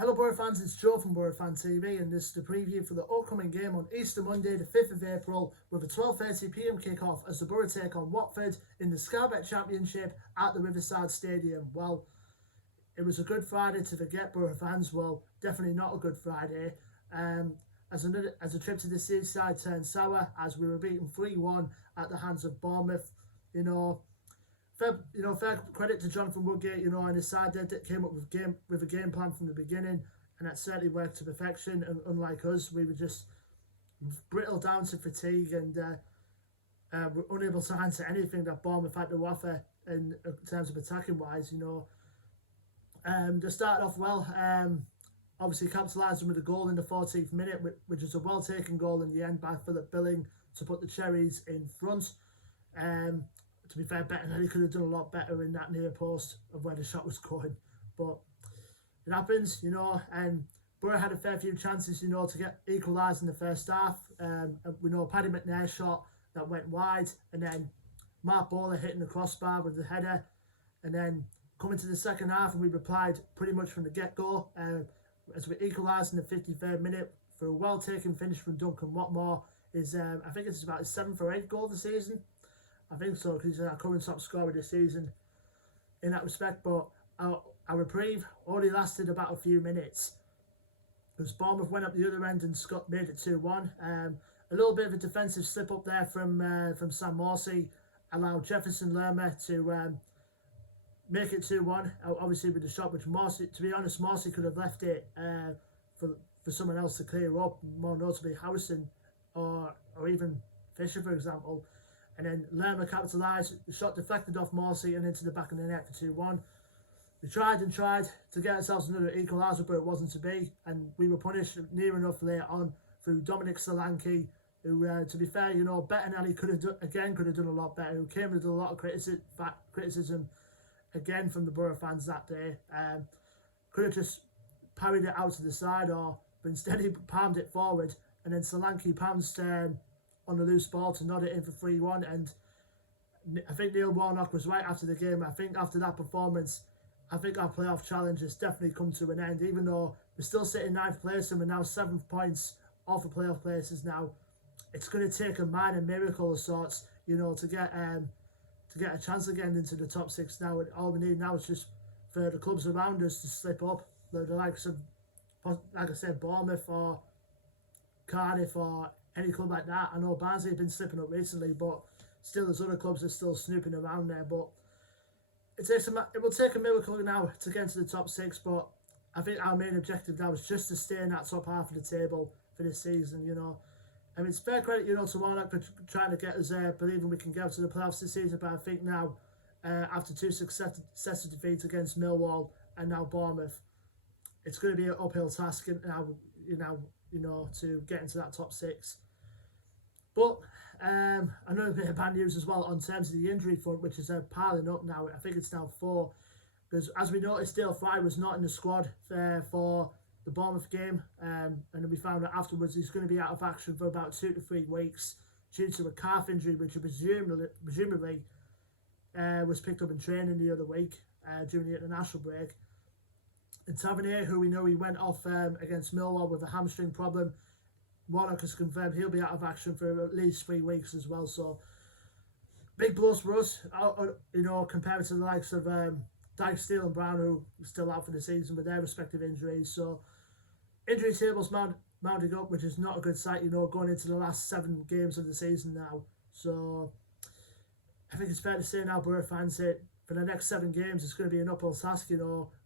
Hello Boro fans, it's Joe from Boro Fan TV and this is the preview for the upcoming game on Easter Monday the 5th of April with a 12:30pm kick-off as the Boro take on Watford in the Skybet Championship at the Riverside Stadium. Well, it was a good Friday to forget, Boro fans. Well, definitely not a good Friday. As a trip to the seaside turned sour as we were beaten 3-1 at the hands of Bournemouth. Fair credit to Jonathan Woodgate, and his side that came up with a game plan from the beginning, and that certainly worked to perfection. And unlike us, we were just brittle down to fatigue and were unable to answer anything that Bournemouth had to offer in terms of attacking wise. They started off well. Obviously capitalising with a goal in the 14th minute, which was a well taken goal in the end by Philip Billing to put the Cherries in front. To be fair, Bettinelli could have done a lot better in that near post of where the shot was going. But it happens, and Boro had a fair few chances, to get equalised in the first half. We know Paddy McNair shot that went wide, and then Mark Bowler hitting the crossbar with the header. And then coming to the second half, and we replied pretty much from the get-go as we equalised in the 53rd minute for a well-taken finish from Duncan Watmore. I think it's about his 7th or 8th goal of the season. I think so, because he's our current top scorer this season in that respect. But our reprieve only lasted about a few minutes, because Bournemouth went up the other end and Scott made it 2-1. A little bit of a defensive slip up there from Sam Morsey allowed Jefferson Lerma to make it 2-1. Obviously with the shot, which Morsey, to be honest, Morsey could have left it for someone else to clear up, more notably Howson or even Fisher, for example. And then Lerma capitalised, the shot deflected off Morsey and into the back of the net for 2-1. We tried and tried to get ourselves another equaliser, but it wasn't to be. And we were punished near enough later on through Dominic Solanke, who, to be fair, Bettinelli could have done a lot better, who came with a lot of criticism again from the Boro fans that day. Could have just parried it out to the side, but instead he palmed it forward, and then Solanke pounced on the loose ball to nod it in for 3-1. And I think Neil Warnock was right after the game. I think after that performance, I think our playoff challenge has definitely come to an end. Even though we're still sitting 9th place and we're now 7 points off of playoff places now, it's going to take a minor miracle of sorts, to get a chance again into the top 6 now. And all we need now is just for the clubs around us to slip up, the likes of, like I said, Bournemouth or Cardiff or any club like that. I know Barnsley have been slipping up recently, but still there's other clubs that are still snooping around there. But it will take a miracle now to get into the top 6, but I think our main objective now is just to stay in that top half of the table for this season, I mean, it's fair credit, to Warnock for trying to get us believing we can get to the playoffs this season, but I think now, after 2 successive defeats against Millwall and now Bournemouth, it's going to be an uphill task now, to get into that top 6. But another bit of bad news as well on terms of the injury front, which is piling up now. I think it's now 4. Because as we noticed, Dale Fry was not in the squad for the Bournemouth game. And then we found out afterwards he's going to be out of action for about 2 to 3 weeks due to a calf injury, which presumably was picked up in training the other week during the international break. And Tavernier, who we know he went off against Millwall with a hamstring problem, Warnock has confirmed he'll be out of action for at least 3 weeks as well. So big blows for us, compared to the likes of Dyke, Steele and Brown, who are still out for the season with their respective injuries. So injury tables mounting up, which is not a good sight, going into the last 7 games of the season now. So I think it's fair to say now, Boro fans, that for the next 7 games, it's going to be an uphill task,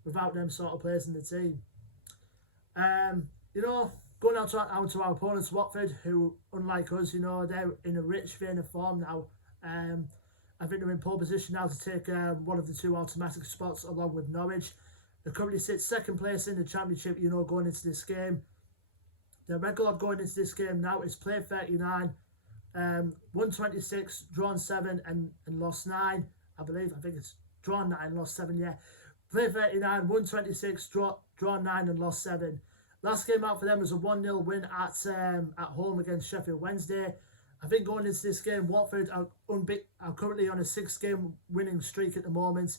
without them sort of players in the team. Going out to our opponents, Watford, who, unlike us, they're in a rich vein of form now. I think they're in pole position now to take one of the 2 automatic spots along with Norwich. They currently sit 2nd place in the Championship, going into this game. Their record going into this game now is played 39, won 26, drawn 7 and lost 9. I think it's drawn 9, lost 7, yeah. Played 39, won 26, drawn 9 and lost 7. Last game out for them was a 1-0 win at home against Sheffield Wednesday. I think going into this game, Watford are currently on a 6-game winning streak at the moment.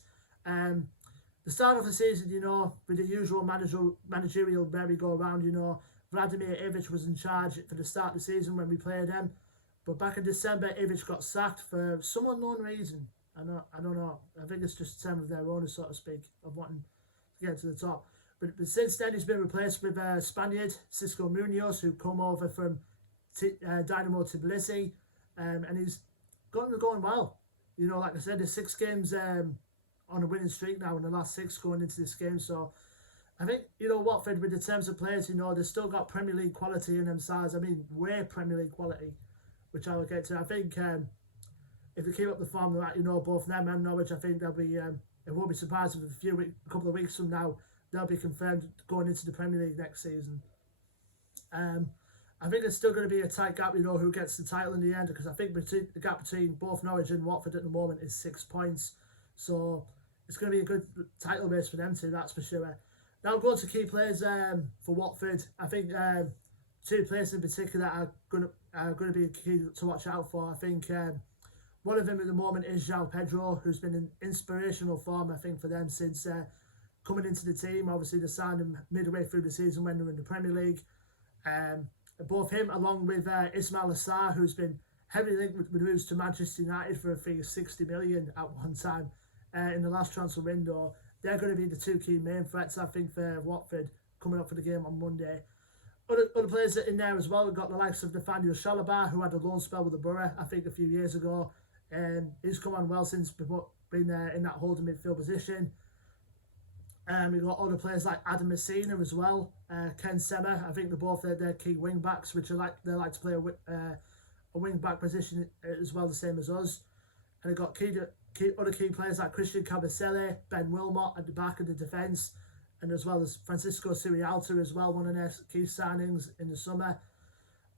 the start of the season, you know, with the usual managerial merry-go-round, you know, Vladimir Ivic was in charge for the start of the season when we played them. But back in December, Ivic got sacked for some unknown reason. I don't know. I think it's just some of their owners, so to speak, of wanting to get to the top. But since then, he's been replaced with Spaniard Cisco Munoz, who come over from Dynamo Tbilisi, and he's gotten going well. You know, like I said, there's 6 games on a winning streak now in the last 6 going into this game. So I think, you know, Watford, with the terms of players, you know, they've still got Premier League quality in them sides. I mean, way Premier League quality, which I will get to. I think if they keep up the form that, you know, both them and Norwich, I think they'll be. It won't be surprising if a couple of weeks from now they'll be confirmed going into the Premier League next season. I think it's still going to be a tight gap, you know, who gets the title in the end, because I think the gap between both Norwich and Watford at the moment is 6 points. So it's going to be a good title race for them too, that's for sure. Now going to key players for Watford. I think 2 players in particular are going to be key to watch out for. I think one of them at the moment is João Pedro, who's been in inspirational form, I think, for them since coming into the team. Obviously, they signed him midway through the season when they were in the Premier League. Both him, along with Ismail Assar, who's been heavily linked with moves to Manchester United for a fee of 60 million at one time in the last transfer window. They're going to be the 2 key main threats, I think, for Watford coming up for the game on Monday. Other players in there as well, we've got the likes of Nathaniel Chalobah, who had a loan spell with the Boro, I think, a few years ago. He's come on well since being in that holding midfield position. We've got other players like Adam Messina as well, Ken Sema. I think they're both their key wing backs, which they like to play a wing back position as well, the same as us. And we've got other key players like Christian Kabasele, Ben Wilmot at the back of the defence, and as well as Francisco Surialta as well, one of their key signings in the summer.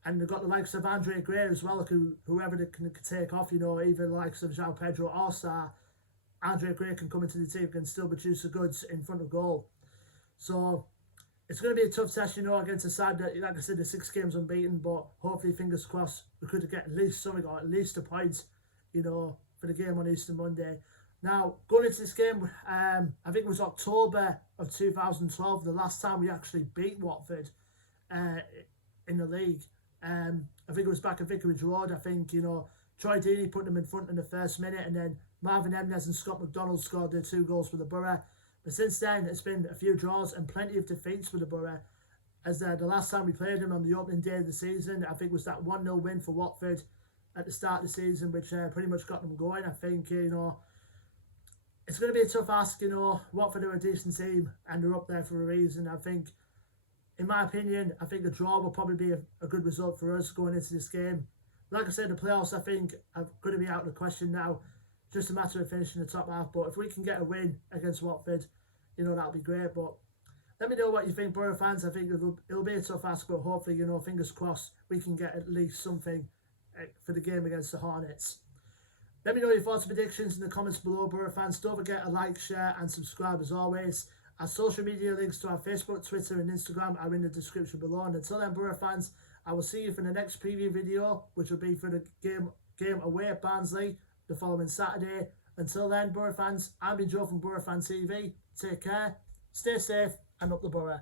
And they've got the likes of Andre Gray as well, whoever they can take off, you know, either the likes of João Pedro or Sarr. Andre Gray can come into the team and still produce the goods in front of goal. So it's going to be a tough test, you know, against a side that, like I said, the 6 games unbeaten, but hopefully, fingers crossed, we could get at least something or at least a point, you know, for the game on Easter Monday. Now, going into this game, I think it was October of 2012, the last time we actually beat Watford in the league. I think it was back at Vicarage Road. I think, you know, Troy Deeney put them in front in the first minute, and then Marvin Emnes and Scott McDonald scored their 2 goals for the Boro. But since then, it's been a few draws and plenty of defeats for the Boro. As the last time we played them on the opening day of the season, I think was that 1-0 win for Watford at the start of the season, which pretty much got them going. I think, you know, it's going to be a tough ask, you know. Watford are a decent team and they're up there for a reason. I think, in my opinion, I think a draw will probably be a good result for us going into this game. Like I said, the playoffs, I think, are going to be out of the question now. Just a matter of finishing the top half. But if we can get a win against Watford, you know, that'll be great. But let me know what you think, Boro fans. I think it'll be a tough ask, but hopefully, you know, fingers crossed, we can get at least something for the game against the Hornets. Let me know your thoughts and predictions in the comments below, Boro fans. Don't forget to like, share and subscribe as always. Our social media links to our Facebook, Twitter and Instagram are in the description below. And until then, Boro fans, I will see you for the next preview video, which will be for the game away at Barnsley the following Saturday. Until then, Boro fans, I've been Joe from Boro Fan TV. Take care, stay safe and up the Boro.